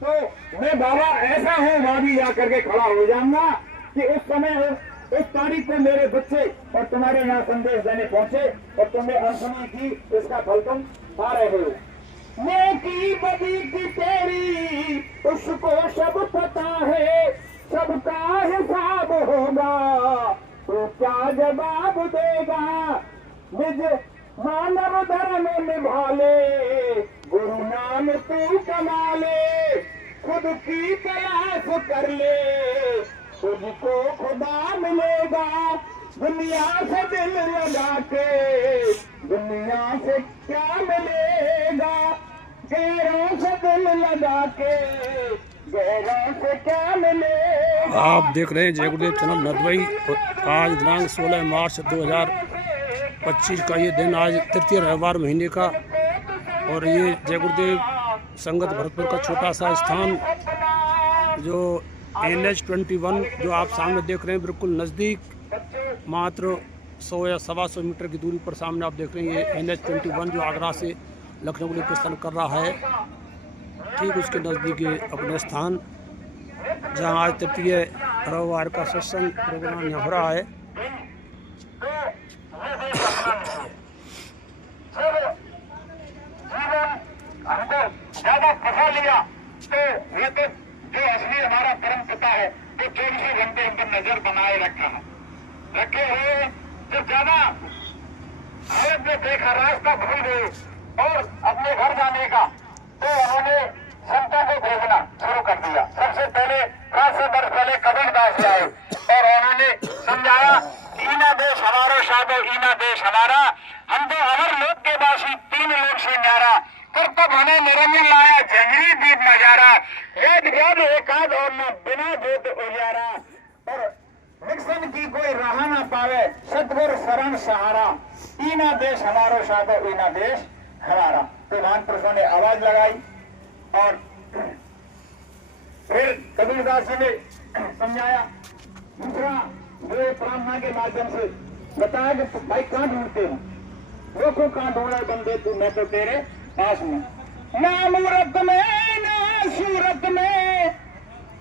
तो मैं बाबा ऐसा हूँ, वहां भी जाकर के खड़ा हो जाऊंगा कि उस समय उस तारीख को मेरे बच्चे और तुम्हारे यहाँ संदेश देने पहुंचे और तुम्हें अनसुनी की इसका फल तुम पा रहे हो। नेकी बदी की तेरी उसको सब पता है, सबका हिसाब होगा, तो क्या जवाब देगा। निज मानव धर्म निभा ले, गुरु नाम तू कमा ले, खुद की तलाश कर ले, तुझको खुदा मिलेगा। दुनिया से दिल लगा के दुनिया से क्या मिलेगा, गैरों से दिल लगा के गैरों से क्या मिलेगा। आप देख रहे हैं जय गुरुदेव चैनल नदवाई। आज दिनांक 16 मार्च 2025 का ये दिन, आज तृतीय रविवार महीने का, और ये जय गुरुदेव संगत भरतपुर का छोटा सा स्थान जो NH-21 जो आप सामने देख रहे हैं, बिल्कुल नज़दीक, मात्र 100 या 125 मीटर की दूरी पर सामने आप देख रहे हैं ये NH-21 जो आगरा से लखनऊ के लिए प्रस्थान कर रहा है। ठीक उसके नज़दीक ये अपने स्थान जहां आज तृतीय रविवार का सत्संग प्रोग्राम यहाँ हो रहा है। ज्यादा फंसा लिया तो ये तो जो असली हमारा परम पिता है तो 24 घंटे हम पर नजर बनाए रखे हुए। जब ज्यादा औरत ने देखा रास्ता भूल गए और अपने घर जाने का, तो उन्होंने संतों को भेजना शुरू कर दिया। सबसे पहले 500 वर्ष पहले कबीरदास आए और उन्होंने समझाया, ईना देश हमारो शादो ईना देश हमारा, हम तो अमर लोक के वासी, 3 लोक से न्यारा, पर तब हमें निरंजन लाया जंगली दीप नजारा, वेद व्याध एकाद और न बिना ज्योत उजारा, पर विकसन की कोई राह न पावे, सतगुर शरण सहारा, ईना देश हमारो शादो ईना देश हमारा। तो महान पुरुषों ने आवाज लगाई और फिर कबीरदास जी ने समझाया। दूसरा जो प्रार्थना के माध्यम से बताया कि भाई कहाँ ढूंढते हो, देखो कहाँ ढूंढे बंदे तू, मैं तो तेरे पास में, ना मूरत में ना सूरत में,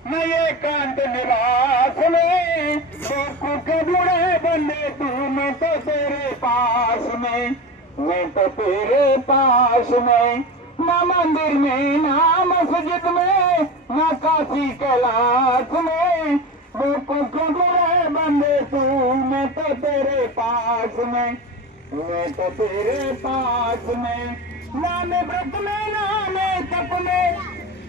न ये कांत निवास में, देखो के ढूंढे बंदे तू, मैं तो तेरे पास में, मैं तो तेरे पास में, ना मंदिर में ना मस्जिद में, ना काशी कैलाश में, देखो के ढूंढे बंदे तू, मैं तो तेरे पास में, मैं तो तेरे पास में, नामे व्रत में नामे तप में,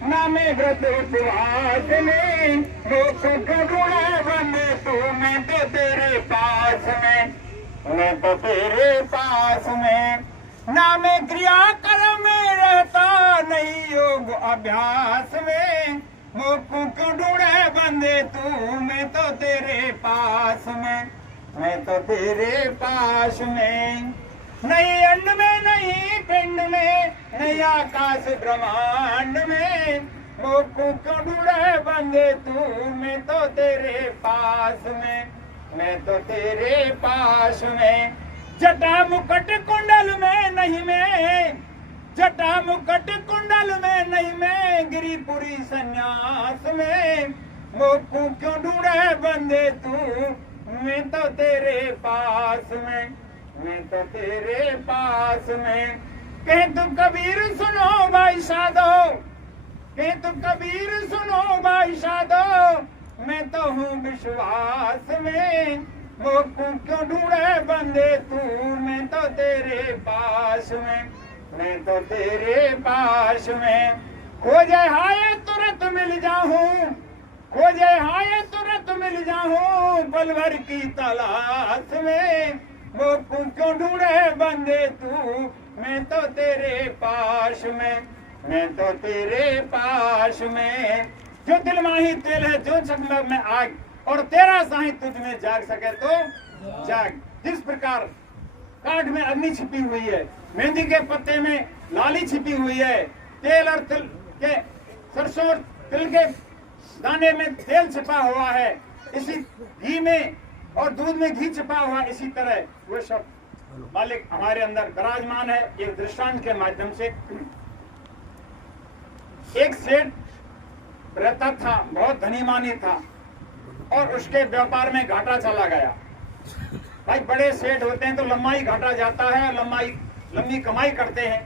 नामे व्रत उपवास में, देखो के ढूंढे बंदे तू, मैं तो तेरे पास में, मैं तो तेरे पास में, नामे क्रिया कर्म में रहता नहीं योग अभ्यास में, देखो के ढूंढे बंदे तू, मैं तो तेरे पास में, मैं तो तेरे पास में, नहीं अंड में नहीं पिंड में, नहीं आकाश ब्रह्मांड में, मोकू क्यों ढूंढे बंदे तू, मैं तो तेरे पास में, मैं तो तेरे पास में, जटा मुकुट कुंडल में नहीं मैं, जटा मुकुट कुंडल में नहीं मैं, गिरिपुरी सन्यास में, मोकू क्यों ढूंढे बंदे तू, मैं तो तेरे पास में, मैं तो तेरे पास में, कह तू कबीर सुनो भाई साधो, कह तू कबीर सुनो भाई साधो, मैं तो हूँ विश्वास में, वो क्यों ढूंढे बंदे तू, मैं तो तेरे पास में, मैं तो तेरे पास में, खोजे हाय तुरंत मिल जाऊं, खोजे हाय तुरंत मिल जाऊं, पल भर की तलाश में, वो क्यों ढूंढे बंदे तू, मैं तो तेरे पास में, मैं तो तेरे पास में, जो दिल माही तेल है जो जगमग में आग, और तेरा साही तुझ में जाग सके तो जाग। जिस प्रकार काठ में अग्नि छिपी हुई है, मेहंदी के पत्ते में लाली छिपी हुई है, तेल और तिल के सरसों और तिल के दाने में तेल छिपा हुआ है, इसी घी में और दूध में घी छिपा हुआ, इसी तरह वो सब मालिक हमारे अंदर विराजमान है। एक दृष्टांत के माध्यम से, एक सेठ रहता था, बहुत धनीमानी था और उसके व्यापार में घाटा चला गया। भाई बड़े सेठ होते हैं तो लंबाई घाटा जाता है, लंबी कमाई करते हैं।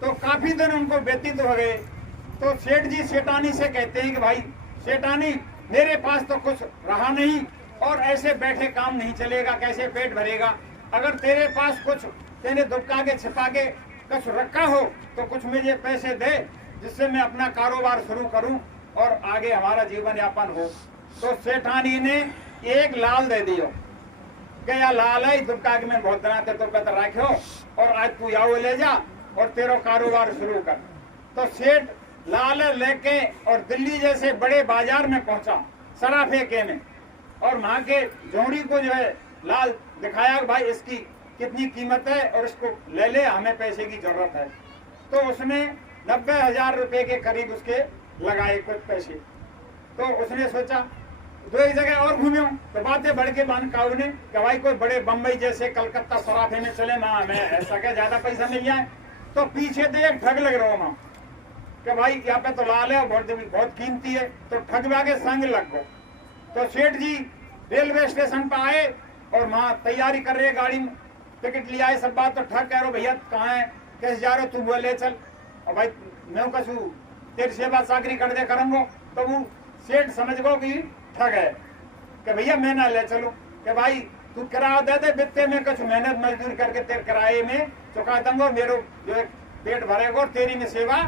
तो काफी दिन उनको व्यतीत हो गए। तो सेठ जी सेठानी से कहते हैं कि भाई सेठानी, मेरे पास तो कुछ रहा नहीं और ऐसे बैठे काम नहीं चलेगा, कैसे पेट भरेगा। अगर तेरे पास कुछ तेने दुबका के छिपा के कुछ रखा हो तो कुछ मुझे पैसे दे, जिससे मैं अपना कारोबार शुरू करूं और आगे हमारा जीवन यापन हो। तो सेठानी ने एक लाल दे दियो, क्या लाल है दुबका के मैं बहुत दिना तो पता रखो और आज तू आओ ले जा और तेरा कारोबार शुरू कर। तो सेठ लाल लेके और दिल्ली जैसे बड़े बाजार में पहुंचा, सराफे में, और वहां के जोड़ी को जो है लाल दिखाया भाई इसकी कितनी कीमत है और इसको ले ले, हमें पैसे की जरूरत है। तो उसने 90,000 रुपए के करीब उसके लगाए कुछ पैसे। तो उसने सोचा दो एक जगह और घूमियो तो बातें बढ़ के बान काऊ ने कि भाई कोई बड़े बम्बई जैसे कलकत्ता सराफे में चले ना, हमें ऐसा क्या ज्यादा पैसा मिल जाए। तो पीछे से एक ठग लग रहा हूँ वहां कि भाई यहाँ पे तो लाल है और बहुत कीमती है, तो ठगवा के संग लग गो। तो सेठ जी रेलवे स्टेशन पर आए और वहां तैयारी कर रहे, गाड़ी में टिकट लिया है सब बात। तो ठग कह रहे भैया कहाँ है, कैसे जा रहे हो, तू वो ले चल। और भाई मैं कसू तेरी सेवा चाकरी कर दे करूंगो। तो वो सेठ समझ गो कि ठग है कि भैया मैं ना ले चलूं, कि भाई तू किराया दे दे, बित्ते में कुछ मेहनत मजदूर करके तेरे किराए में चुका दूंगा, मेरो जो पेट भरेगा और तेरी में सेवा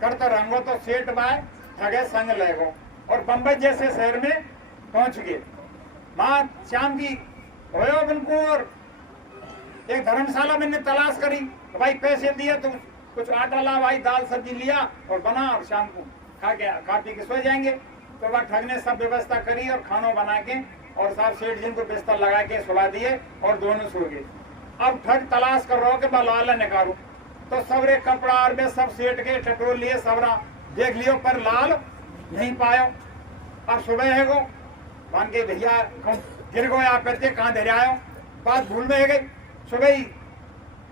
करता रहूंगा। तो सेठ भाई ठगे संग लेगो और बम्बई जैसे शहर में पहुंच गए। वहां शाम की होयो बिल्कुल और एक धर्मशाला मैंने तलाश करी, तो भाई पैसे दिए तो कुछ आटा ला भाई, दाल सब्जी लिया और बना और शाम को खा पी के सो जाएंगे। तो वह ठग ने सब व्यवस्था करी और खाना बना के और साहब सेठ जी को बिस्तर लगा के सुला दिए और दोनों सो गए। अब ठग तलाश कर रहा हो कि मैं लाल निकालू। तो सबरे कपड़ा और वे सब सेठ के टटोल लिए, सबरा देख लियो पर लाल नहीं पायो। अब सुबह है गो मान के भैया गिर गो आप कहते कहाँ धरे आयो, बात भूल में गई। सुबह ही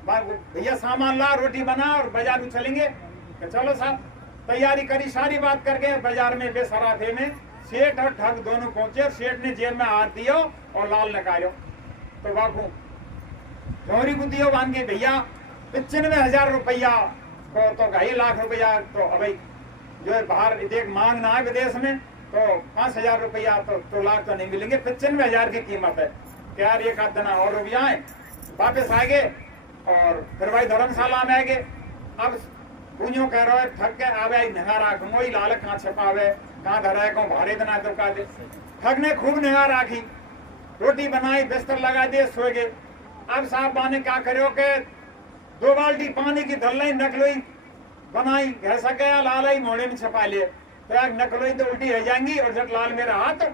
भैया सामान ला, रोटी बना और बाजार में चलेंगे। तो चलो साहब तैयारी करी, सारी बात करके बाजार में बेसराफे में सेठ और ठग दोनों पहुंचे। सेठ ने जेब में हाथ दियो और लाल निकालो। तो बापू जोरी को दियो बांध के भैया 95,000 रुपया को तो 2.5 लाख रुपया। तो अभी जो है बाहर देख मांगना है विदेश में तो 5,000 रुपया तो लाख तो नहीं मिलेंगे, 95,000 की कीमत है। क्या यार एक आध दिन और रुपया है। वापिस आ गए और फिर भाई धर्मशाला में आ गए। अब पूंजो कह रहे ठग के आवे निगाह राखूंगो, लाल कहाँ छिपावे कहाँ धरा है, भारे देना तो का दे। ठग ने खूब निगाह राखी, रोटी बनाई, बिस्तर लगा दिए, सो गए। अब साहब ने क्या करो के 2 बाल्टी पानी की धल्लाई नकलोई बनाई, घर सके लाल ही मोड़े में छिपा लिए। तो यार नकलोई तो उल्टी रह जाएंगी और जब लाल मेरा हाथ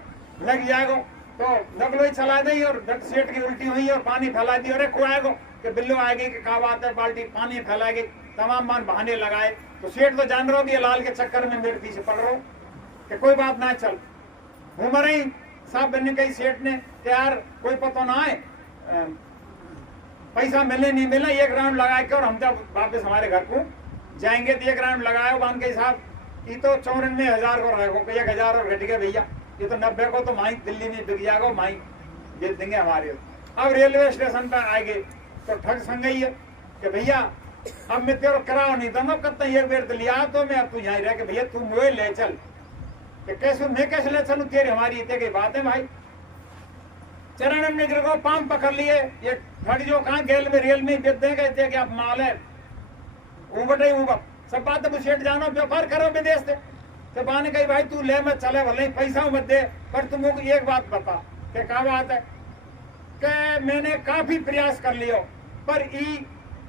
लग जाएगा। तो नकलोई चला दी और जब सेठ की उल्टी हुई और पानी फैला दी। अरे खुआएगो कि बिल्लो आएगी कि क्या बात है, बाल्टी पानी फैलाएगी, तमाम मान बहाने लगाए। तो सेठ तो जान रहा हो लाल के चक्कर में मेरे पीछे पड़ रहा हूँ कि कोई बात ना चल घूम रही। साहब बनने कही सेठ ने कि यार कोई पता ना आए, पैसा मिले नहीं मिले, एक राउंड लगा के और हम जब वापस हमारे घर को जाएंगे तो एक राउंड लगाया बांध के साहब ये तो 94,000 को रहेगा, 1,000 और घट गए भैया, ये तो 90 को तो माई दिल्ली में बिक जाएगा, माई बेच देंगे हमारे। अब रेलवे स्टेशन पर आ गए तो ठग संग गई है कि भैया अब मैं तेरा कराओ नहीं दूंगा, कत्ता एक बेर तो लिया तो मैं अब तू यहाँ रह के भैया तू मुझे ले चल। कि कैसे मैं कैसे ले चलूँ, तेरी हमारी इतने की बात है भाई। चरण में गिर गो, पाम पकड़ लिए, ये ठग जो कहाँ गेल में रेल में बेच देंगे, इतने आप माल है ऊबट ही ऊबट सब बात है। सेठ जानो व्यापार करो विदेश से। तो बाने कही भाई तू ले मत चले भले पैसा मत दे, पर तुम एक बात बता कि क्या बात है कि मैंने काफी प्रयास कर लियो पर ई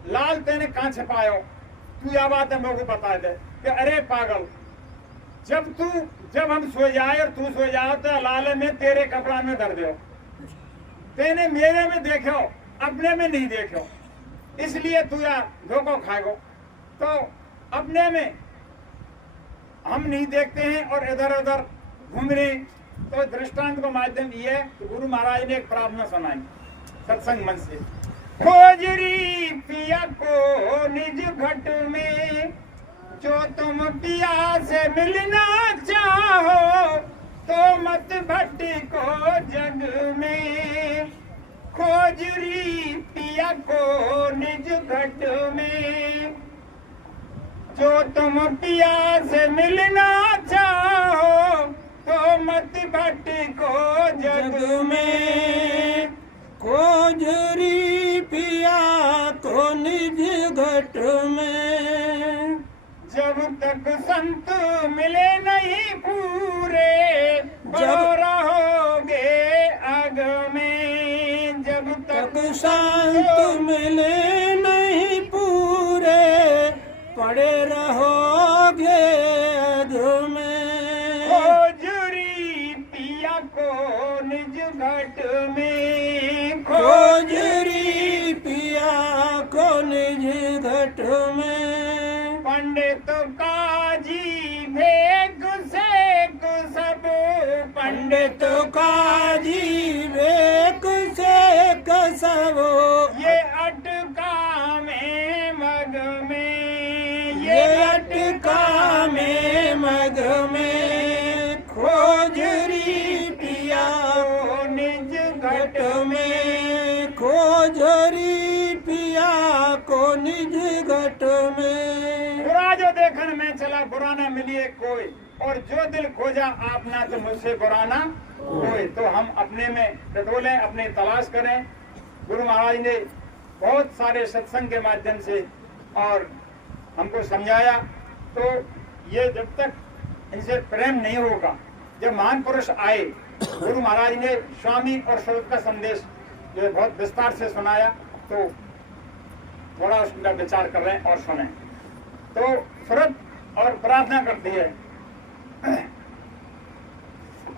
लाल तेने कहाँ छिपायो, तू यह बात है मेरे को बता दे। कि अरे पागल, जब हम सो जाए और तू सो जाओ तो लाल में तेरे कपड़ा में धर दो, तेने मेरे में देखो अपने में नहीं देखो, इसलिए तू यार धोखो खाएगो। तो अपने में हम नहीं देखते हैं और इधर उधर घूम रहे। तो दृष्टांत को माध्यम ये तो गुरु महाराज ने एक प्रार्थना सुनाई सत्संग मन से। खोजरी पिया को निज घट में, जो तुम पिया से मिलना चाहो, चाहो तो मत भटको जग में, खोजरी पिया को निज घट में। जो तुम पिया से मिलना चाहो तो मत भटको जग में, खोजरी पिया को निज घट में। जब तक संत मिले नहीं पूरे बड़ो रहोगे अग में। जब तक संत मिले नहीं पूरे पड़े रहोगे अध में। खोजरी पिया को निज घट में, खोजरी पिया को निज घट में। पंडित काजी भेक सेक सब, पंडित काजी वेक सेक सब, ये अटका में मग में, ये अटका में मग में। खोजरी पिया को निज घट घट में, खोजरी पिया को निज घट में। बुरा जो देखन में चला बुरा ना मिलिए कोई, और जो दिल खोजा आपना तो मुझसे बुरा ना कोई। तो हम अपने में टटोलें, अपनी तलाश करें। गुरु महाराज ने बहुत सारे सत्संग के माध्यम से और हमको समझाया। तो ये जब तक इनसे प्रेम नहीं होगा, जब महान पुरुष आए, गुरु महाराज ने स्वामी और स्वरूप का संदेश जो है बहुत विस्तार से सुनाया। तो थोड़ा उसका विचार कर रहे हैं और सुने। तो सुरत और प्रार्थना करती है,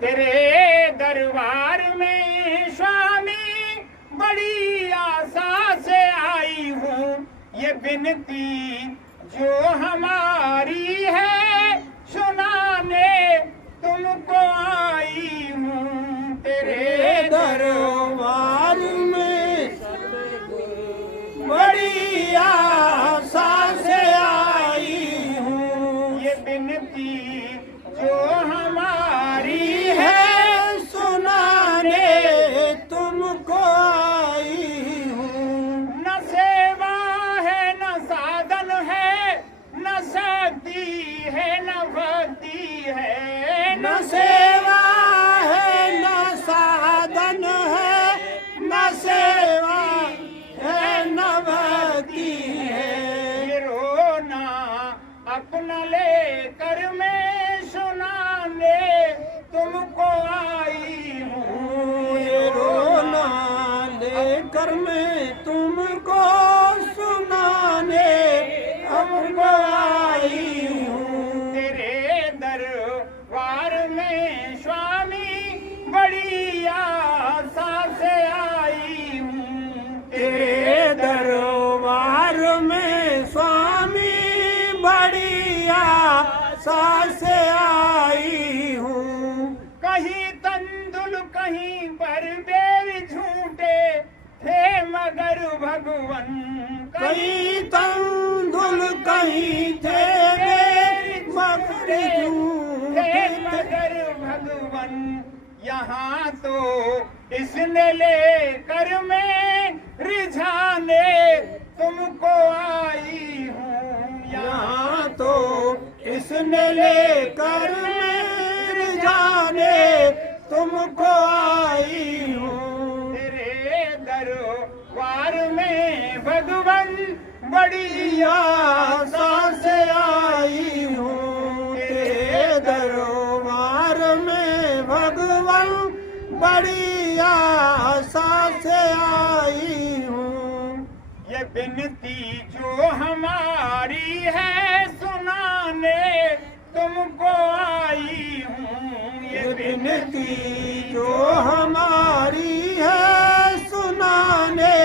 तेरे दरबार में स्वामी बड़ी आशा से आई हूँ, ये विनती जो हमारी है सुनाने तुमको आई हूँ। तेरे दरबार में बड़ी आशा से आई हूँ, ये विनती जो हमारी है सुनाने तुमको आई हूँ। न सेवा है न साधन है, न शक्ति है न भक्ति है, न सेवा है न साधन है, न सेवा है न भक्ति है। ये रोना अपना लेकर मैं सुनाने तुमको आई हूँ। ये रोना लेकर मैं तुमको सुनाने हमको आई हूँ। तेरे दरबार में स्वामी बड़ी आशा से आई हूँ। तेरे दरबार में स्वामी बड़ी आशा से आई हूँ। कहीं तंदुल कहीं पर बेर झूठे थे मगर भगवन, कहीं तंदुल कहीं थे मगर थे झूठे मगर भगवन। यहाँ तो इसने लेकर मैं रिझाने तुमको आई हूँ। यहाँ तो इसने लेकर मेरे जाने तुमको आई हूँ। तेरे दरबार में भगवन बड़ी आशा से आई हूँ। तेरे दरबार में भगवान बड़ी आशा से आई हूँ। ये विनती जो हमारी है सुनाने तुमको आई हूँ। ये विनती जो हमारी है सुनाने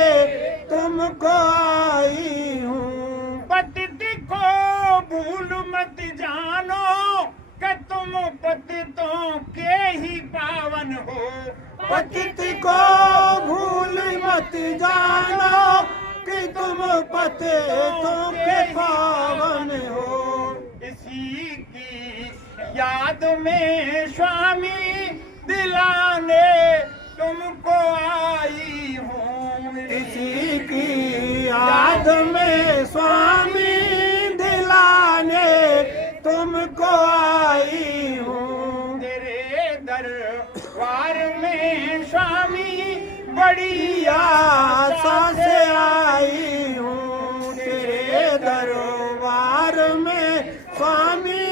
तुमको आई हूँ। पतित को भूल मत जानो कि तुम पतितों के ही पावन हो। पतित को भूल मत जानो कि तुम पतितों के पावन हो। इसी की याद में स्वामी दिलाने तुमको आई हूँ, इसी की याद में स्वामी दिलाने तुमको आई हूँ। तेरे दरबार में स्वामी बड़ी आशा से आई हूँ, तेरे दरबार में स्वामी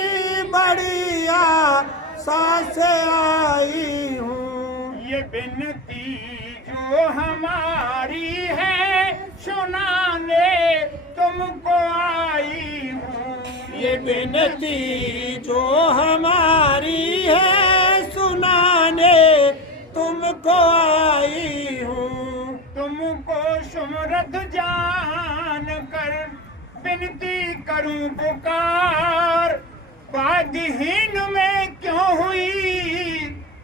बड़ी आशा से आई हूँ। ये बिनती जो हमारी है सुनाने तुमको आई हूँ। ये बिनती जो हमारी है सुनाने तुमको आई हूँ। तुमको सुमरत जान कर विनती करूं पुकार, भाग्यहीन में क्यों हुई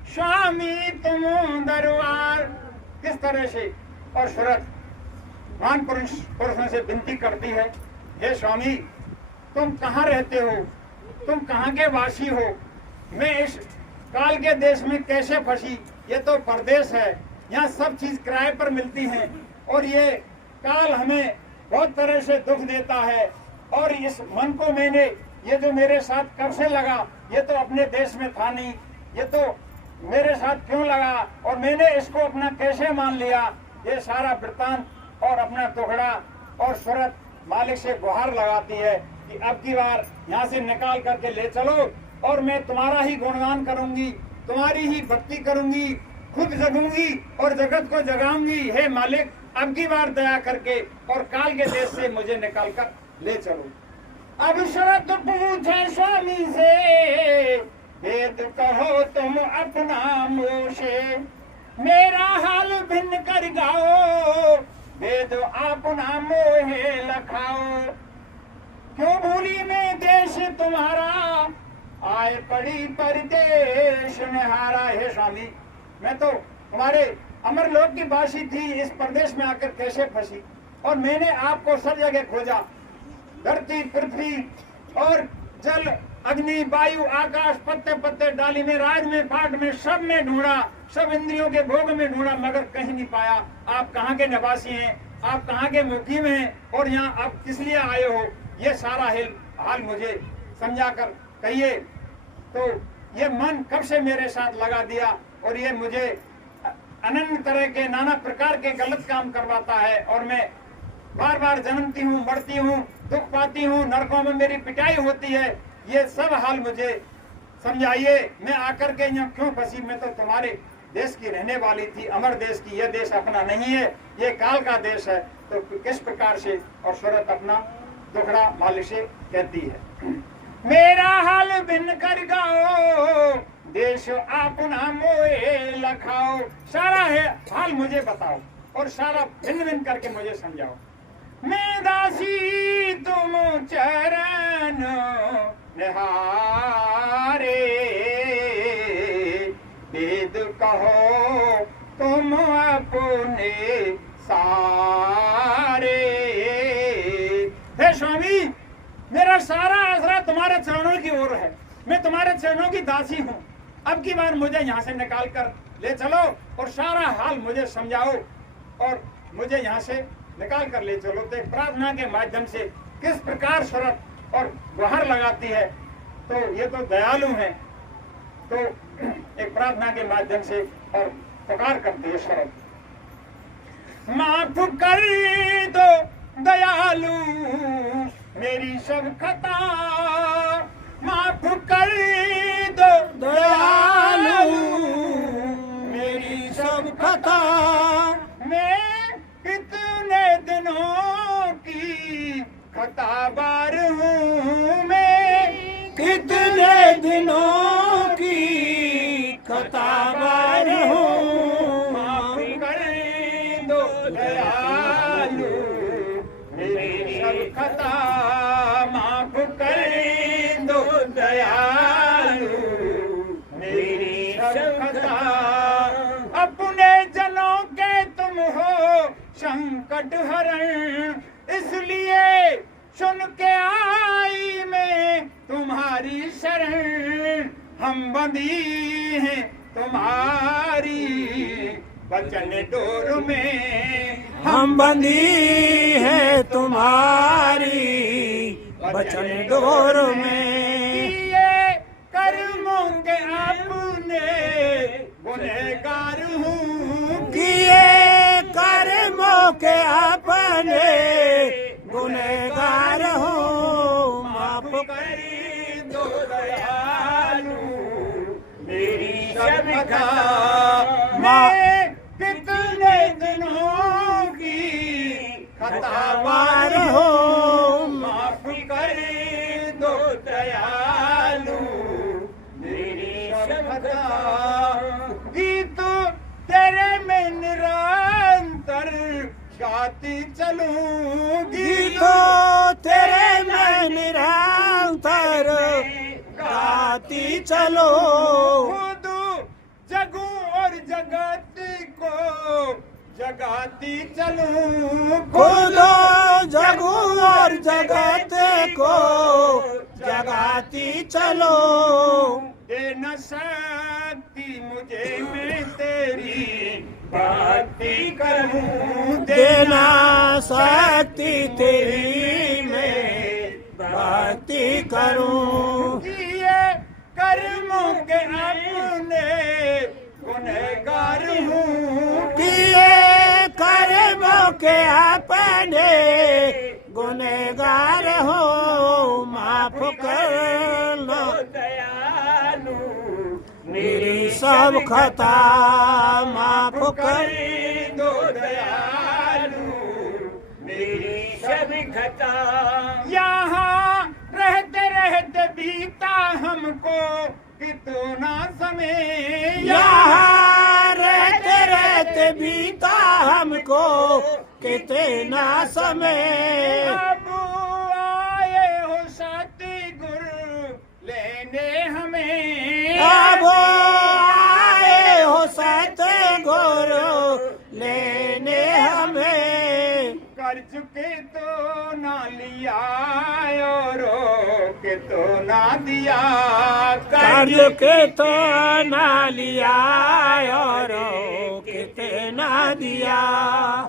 स्वामी तुम दरबार। किस तरह से और सूरत महान पुरुषों से विनती करती है, हे स्वामी तुम कहाँ रहते हो, तुम कहाँ के वासी हो, मैं इस काल के देश में कैसे फंसी। ये तो परदेश है, यहाँ सब चीज किराए पर मिलती हैं और ये काल हमें बहुत तरह से दुख देता है। और इस मन को मैंने, ये जो मेरे साथ कब से लगा, ये तो अपने देश में था नहीं, ये तो मेरे साथ क्यों लगा और मैंने इसको अपना कैसे मान लिया। ये सारा वृत्तांत और अपना टुकड़ा और सूरत मालिक से गुहार लगाती है कि अब की बार यहाँ से निकाल करके ले चलो और मैं तुम्हारा ही गुणगान करूंगी, तुम्हारी ही भक्ति करूंगी, खुद जगूंगी और जगत को जगाऊंगी। हे मालिक अब की बार दया करके और काल के देश से मुझे निकाल कर ले चलो। अब शरत पूछे स्वामी से, वेद कहो तुम अपना मुँह से, मेरा हाल भिन्न कर गाओ, वेद अपना मोहे लखाओ। क्यों भूली में देश तुम्हारा, आए पड़ी परदेश निहारा। हे स्वामी मैं तो तुम्हारे अमरलोक की बासी थी, इस प्रदेश में आकर कैसे फंसी और मैंने आपको सब जगह खोजा, धरती पृथ्वी और जल अग्नि वायु आकाश पत्ते पत्ते डाली में राज में पाट में सब में ढूंढा, सब इंद्रियों के भोग में ढूंढा मगर कहीं नहीं पाया। आप कहाँ के निवासी हैं, आप कहाँ के मुकीम हैं और यहाँ आप किस लिए आए हो, ये सारा हाल मुझे समझा कर कहिए। तो ये मन कब से मेरे साथ लगा दिया और ये मुझे अनन्य तरह के नाना प्रकार के गलत काम करवाता है और मैं बार बार जन्मती हूँ, मरती हूँ, दुख पाती हूँ, नरकों में मेरी पिटाई होती है। ये सब हाल मुझे समझाइए, मैं आकर के यहाँ क्यों फंसी। मैं तो तुम्हारे देश की रहने वाली थी, अमर देश की। यह देश अपना नहीं है, ये काल का देश है। तो किस प्रकार से और सूरत अपना दुखड़ा मालिक से कहती है, मेरा हाल भिन्न कर गाओ, देश अपना मोए लखाओ। सारा है हाल मुझे बताओ और सारा भिन्न भिन्न करके मुझे समझाओ। मैं दासी तुम चरण निहारे, वेद कहो तुम अपने सारे। हे स्वामी मेरा सारा आसरा तुम्हारे चरणों की ओर है, मैं तुम्हारे चरणों की दासी हूँ। अब की बार मुझे यहाँ से निकाल कर ले चलो और सारा हाल मुझे समझाओ और मुझे यहाँ से निकाल कर ले चलो। तो प्रार्थना के माध्यम से किस प्रकार सूरत और गुहार लगाती है, तो ये तो दयालु हैं। तो एक प्रार्थना के माध्यम से और पुकार करती है सूरत, माफ कर दो दयालु मेरी सब खता, माफ कर दो दयालु मेरी सब खता। मैं कितने दिनों की खताबार हूँ, मैं कितने दिनों की खताबार हूँ। माफ कर दो दयालु मेरी सब खता, माफ कर दो दयालु मेरी सब खता। अपने जनों के तुम हो संकट हरण, इसलिए सुन के आई मैं तुम्हारी शरण। हम बंदी हैं तुम्हारी वचन डोर में, हम बंदी है तुम्हारी वचन डोर में। ये कर्मों के अपने गुनहगार हूँ, किए कर्मों के अपने गुनहगार हूँ। माफ कर दो दयालु मेरी सब खता। मैं कितने दिनों की खतावार हूँ, माफ कर दो दयालु मेरी सब खता। गीत तेरे में निरंतर गाती चलूंगी, तो तेरे में निरंतर गाती चलो। खुद जगू और जगत को जगाती चलूं, खुद जगू और जगत को जगाती चलो। दे न सकती मुझे मैं तेरी भक्ति करूं, देना शक्ति तेरी मैं भक्ति करूं। ये कर्मों के अपने गुनहगार हूँ, किए कर्मों के अपने गुनहगार हो। माफ कर लो दयालु मेरी सब खता, माफ कर दो दयालु मेरी सब खता। यहाँ रहते रहते बीता हमको कितना समय, यहाँ रहते रहते बीता हमको कितना समय। अब आए हो सतगुरु लेने हमें, अब आए हो सतगुरु लेने हमें। कर चुके तो ना लिया और के तो ना दिया, कर्ज के तो ना लिया और कितना दिया।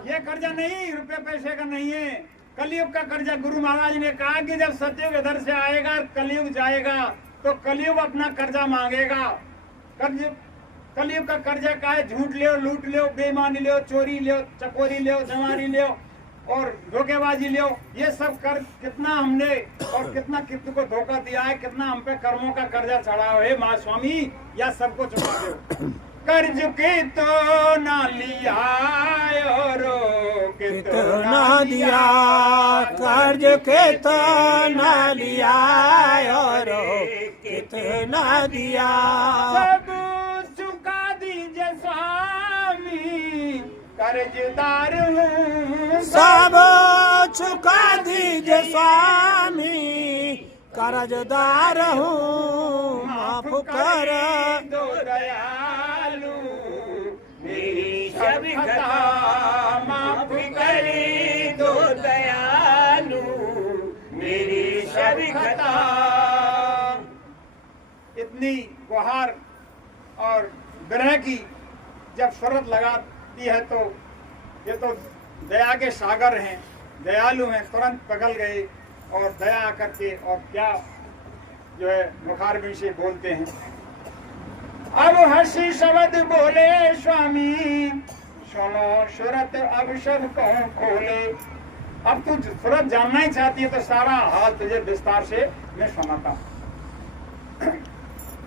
ये कर्जा नहीं रुपए पैसे का नहीं है, कलयुग का कर्जा। गुरु महाराज ने कहा कि जब सतयुग इधर से आएगा कलयुग जाएगा तो कलयुग अपना कर्जा मांगेगा। कर्ज कलयुग का कर्जा का है, झूठ ले लूट ले बेईमानी ले चोरी ले चकोरी ले जवारी ले और धोखेबाजी ले। ये सब कर कितना हमने और कितना कितने को धोखा दिया है, कितना हम पे कर्मों का कर्जा चढ़ा है। माँ स्वामी या सबको चुका दो। कर्ज के तो ना लिया और कितना दिया, कर्ज के तो ना लिया और कितना दिया। सब चुका दीजिए स्वामी कर्जदार हूँ, सब चुका दीजिए स्वामी कर्जदार हूँ। माफ कर दो दयालु मेरी सब खता, माफ कर दो दयालु मेरी सब खता। इतनी गुहार और विरह की जब शरत लगाती है तो ये तो दया के सागर हैं, दयालु हैं, तुरंत पगल गए और दया करके और क्या जो है मुखारबिन से बोलते हैं। अब हंसी शब्द बोले स्वामी सुनो सूरत अब सब कहूँ खोले। अब तू सूरत जानना ही चाहती है तो सारा हाल तुझे विस्तार से मैं सुनाता हूँ।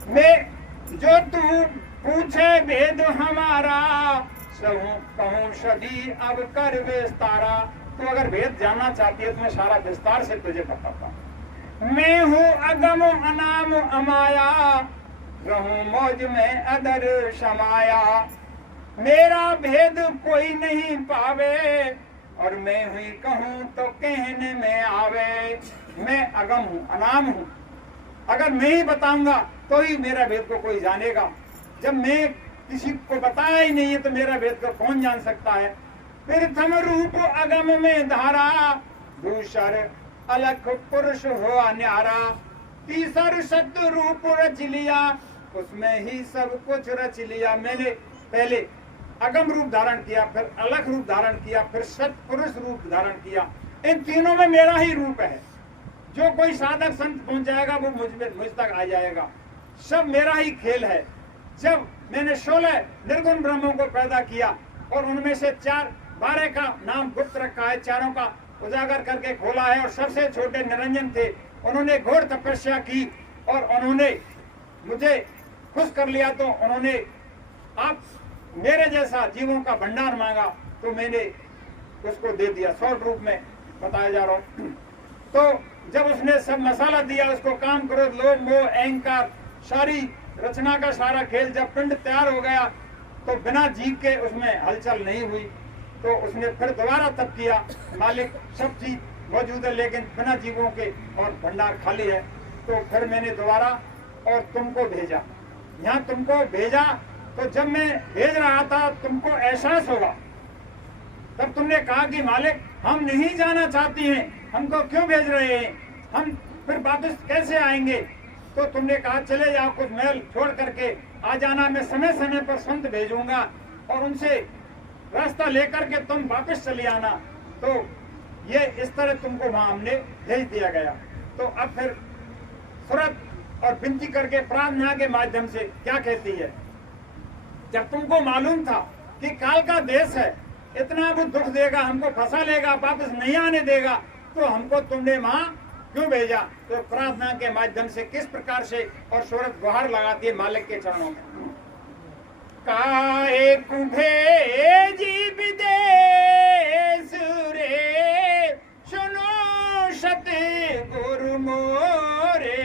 मैं जो तू पूछे भेद हमारा कहूँ सदी अब कर विस्तारा। तो अगर भेद जानना चाहती है तो मैं सारा विस्तार से तुझे बताता हूँ। मैं हूँ अगम अनाम अमाया, रहूं मौज में अदर समाया। मेरा भेद कोई नहीं पावे और मैं हुई कहूँ तो कहने में आवे। मैं अगम हूँ, अनाम हूँ, अगर मैं ही बताऊंगा तो ही मेरा भेद को कोई जानेगा। जब मैं किसी को बताया ही नहीं है तो मेरा भेद को कौन जान सकता है। प्रथम रूप अगम में धारा, दूसर अलख पुरुष हो न्यारा, तीसर सत्य रूप रच लिया, उसमें ही सब कुछ रच लिया। मैंने पहले अगम रूप धारण किया, फिर अलग रूप धारण किया, फिर सत्पुरुष रूप धारण किया। इन तीनों में मेरा ही रूप है। जो कोई साधक संत पहुंच जाएगा वो मुझ तक आ जाएगा। सब मेरा ही खेल है। जब मैंने 16 निर्गुण ब्रह्मों को पैदा किया और उनमें से 12 का नाम गुप्त रखा है, चारों का उजागर करके खोला है, और सबसे छोटे निरंजन थे। उन्होंने घोर तपस्या की और उन्होंने मुझे खुश कर लिया। तो उन्होंने आप मेरे जैसा जीवों का भंडार मांगा तो मैंने उसको दे दिया। शॉर्ट रूप में बताया जा रहा हूं। तो जब उसने सब मसाला दिया, उसको काम क्रोध लोभ मोह अहंकार सारी रचना का सारा खेल, जब पिंड तैयार हो गया तो बिना जीव के उसमें हलचल नहीं हुई। तो उसने फिर दोबारा तब किया। मालिक सब चीज मौजूद है लेकिन बिना जीवों के और भंडार खाली है। तो फिर मैंने दोबारा और तुमको भेजा। यहाँ तुमको भेजा तो जब मैं भेज रहा था तुमको एहसास होगा। तब तुमने कहा कि मालिक हम नहीं जाना चाहती हैं, हमको क्यों भेज रहे हैं, हम फिर वापस कैसे आएंगे। तो तुमने कहा चले जाओ, कुछ महल छोड़ करके आ जाना, मैं समय समय पर संत भेजूंगा और उनसे रास्ता लेकर के तुम वापस चले आना। तो ये इस तरह तुमको वहां हमने भेज दिया गया। तो अब फिर सूरत और विनती करके प्रार्थना के माध्यम से क्या कहती है, जब तुमको मालूम था कि काल का देश है, इतना वो दुख देगा, हमको फंसा लेगा, वापस नहीं आने देगा, तो हमको तुमने वहां क्यों भेजा। तो प्रार्थना के माध्यम से किस प्रकार से और सूरत गुहार लगाती है मालिक के चरणों में। काहे कुभेजी विदेश रे, सुनो सते गुरु मोरे।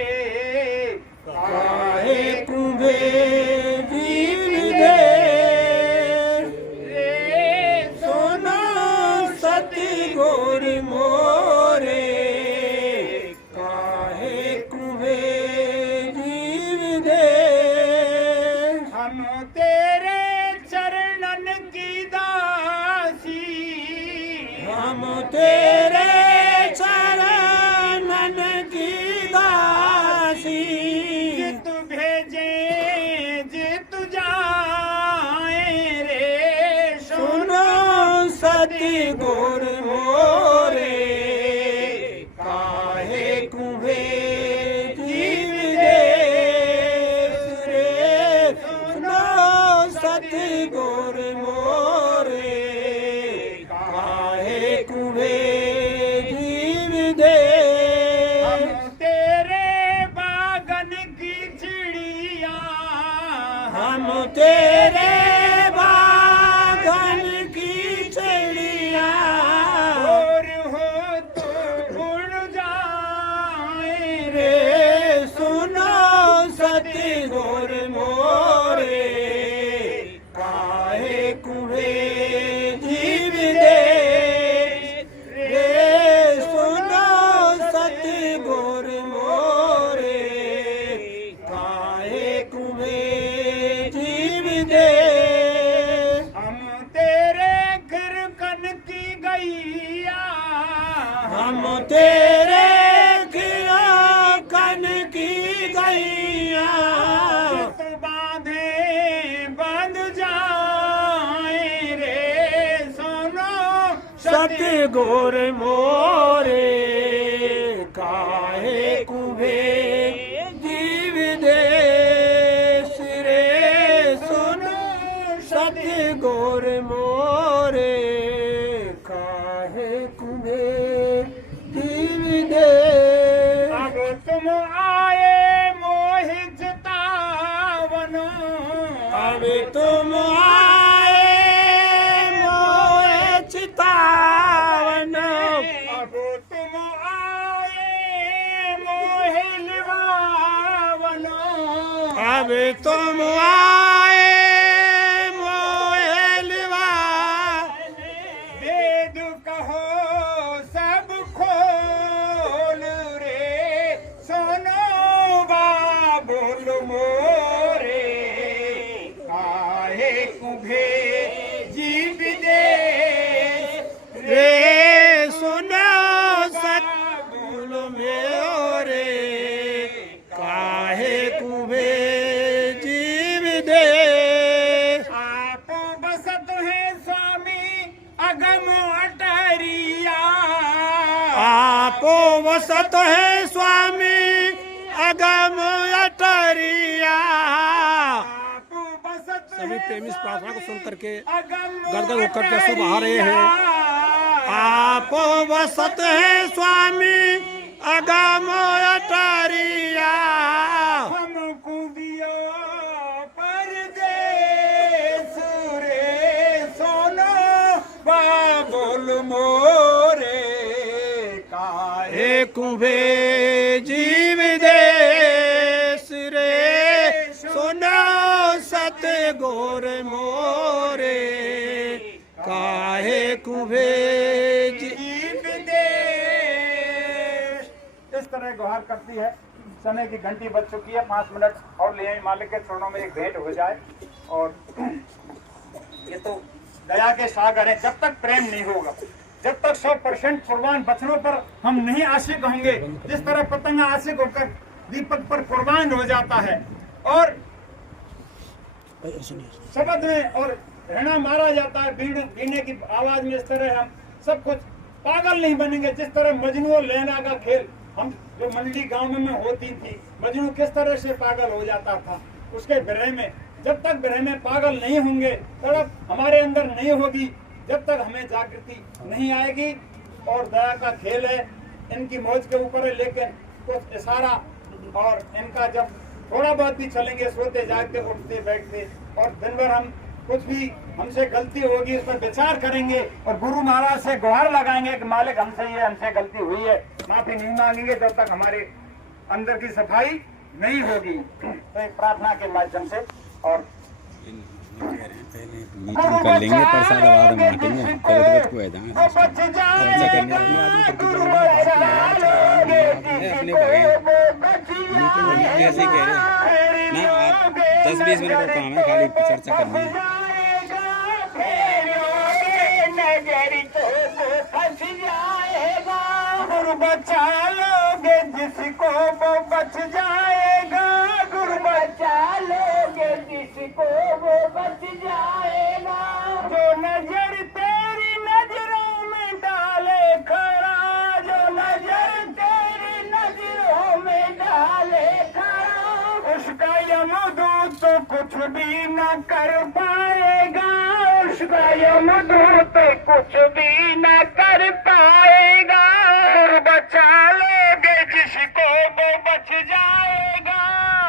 काहे कुभेजी विदेश रे, सुनो सते गुरु मोरे। काहे कुभेजी विदेश, हम तेरे चरणन की दासी, हम तेरे चरणन की दासी। जित भेजे जित जाए रे, सुनो सती गुर मोरे। काहे कुभेजी विदेश रे, सुनो सती गुर मोरे। काहे कुभेजी विदेश, हम तेरे बागन की चिड़िया, हम तेरे बागन की चिड़िया। और हो तो उड़ जाए रे, सुनो सती गुर मोरे। काहे कुभेजी विदेश रे, सुनो सती गुर मोरे। काहे कुभेजी विदेश, हम तेरे खिरकन की गैया, हम तेरे खिरकन की गैया। चित बांधे बंध जाए रे, सुनो सती गुर मोरे। काहे कुभेजी विदेश रे, सुनो सती गुर मोरे। काहे कुभेजी विदेश, अब तुम आए मोहि चितावन, अब तुम आए मोहि चितावन। अब तुम आए मोहि लिवावन, अब तुम आए मोहि लिवावन। वेद कहो सब खोल रे, सुनो बाबुल मोरे। काहे कुभेजी विदेश रे, सुनो सतबुल मोरे। काहे कुभेजी आपो वसत है स्वामी अगम अटरिया। सभी प्रेमी इस प्रार्थना को सुन करके गर्दन होकर के शुभ आ रहे हैं। आपो वसत है स्वामी अगम अटरिया। हमको दियो परदेस रे सोनो बाबुल मोरे काहे कुभे जीव देश रे सोना सत गोर मोरे काहे कुभे जीव देश। इस तरह गुहार करती है। समय की घंटी बज चुकी है, 5 मिनट और ले आए, मालिक के चरणों में एक भेंट हो जाए। और ये तो दया के सागर है। जब तक प्रेम नहीं होगा, जब तक 100% कुर्बान बचनों पर हम नहीं आशिक होंगे, जिस तरह पतंगा आशिक होकर दीपक पर कुर्बान हो जाता है और शब्द में और रहना मारा जाता है बीने की आवाज में, इस तरह हम सब कुछ पागल नहीं बनेंगे। जिस तरह मजनू और लैला का खेल हम जो मंडली गांव में होती थी, मजनू किस तरह से पागल हो जाता था उसके विरह में, जब तक विरह में पागल नहीं होंगे, तड़प हमारे अंदर नहीं होगी, जब तक हमें जागृति नहीं आएगी। और दया का खेल है, इनकी मौज के ऊपर है, लेकिन कुछ इशारा और इनका जब थोड़ा बहुत भी चलेंगे, सोते जागते उठते बैठते, और दिन भर हम कुछ भी हमसे गलती होगी इस पर विचार करेंगे और गुरु महाराज से गुहार लगाएंगे कि मालिक हमसे गलती हुई है, माफी नहीं मांगेंगे जब तक हमारे अंदर की सफाई नहीं होगी। तो एक प्रार्थना के माध्यम से और मीटिंग कर लेंगे, प्रसाद वाद बांटेंगे, चरित्र को है जाएंगे अपने भाई मीटिंग होगी ऐसे ही कह रहे हैं ना। आप 10-20 मिनट का काम है, खाली चर्चा करनी है। गुरु बचा लोगे जिसको वो बच जाएगा, गुरु बचा लोगे जिसको वो बच जाएगा। जो नजर तेरी नजरों में डाले खड़ा, जो नजर तेरी नजरों में डाले खड़ा, उसका यमदूत तो कुछ भी न कर पाएगा, उसका यमदूत कुछ भी न कर पाएगा। गुरु बचा लोगे जिसको वो बच जाएगा,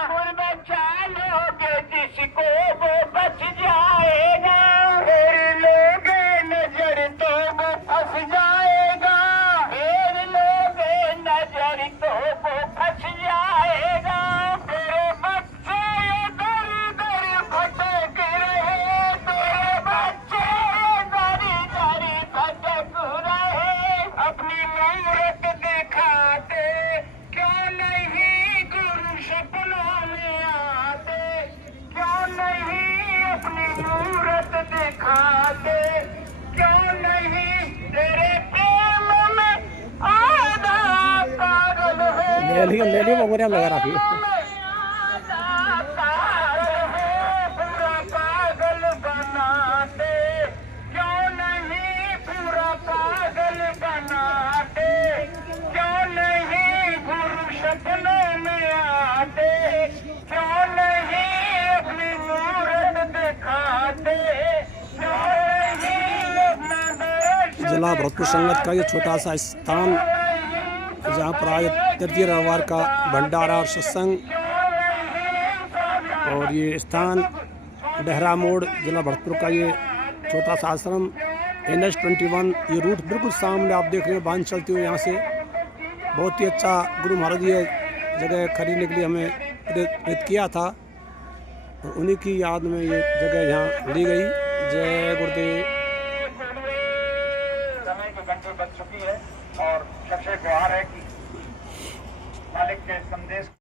गुरु बचा लोगे जिसको वो बच जाएगा। फेर लोगे नजर तो वो फंस जाएगा, फेर लोगे नजर तो वो फंस जाएगा। तेरे बच्चे दर दर भटक रहे, तेरे बच्चे दर दर भटक रहे, अपनी मूरत दिखाते क्यों नहीं गुरु सपनों में आते, क्यों नहीं अपनी मूरत दिखाते, क्यों नहीं तेरे प्रेम में आधा पागल है, ले लियो बबरिया लगा रखी पूरा पागल बनाते, क्यों नहीं पूरा पागल बनाते, क्यों नहीं गुरु सपनों में आते, क्यों नहीं अपनी मूरत दिखाते, क्यों नहीं अपना दर्शन जिला भरतपुर संगत का ये छोटा सा स्थान जहाँ पर आज तृतीय रविवार का भंडारा और सत्संग, और ये स्थान डहरा मोड़ जिला भरतपुर का ये छोटा सा आश्रम NH21, ये रूट बिल्कुल सामने आप देख रहे हैं, बांध चलते हुए यहाँ से। बहुत ही अच्छा गुरु महाराज ये जगह खरीदने के लिए हमें प्रेरित किया था, और उन्हीं की याद में ये जगह यहाँ ली गई। जय गुरुदेव। समय की घंटी बज चुकी है और सबसे गुहार है कि मालिक के संदेश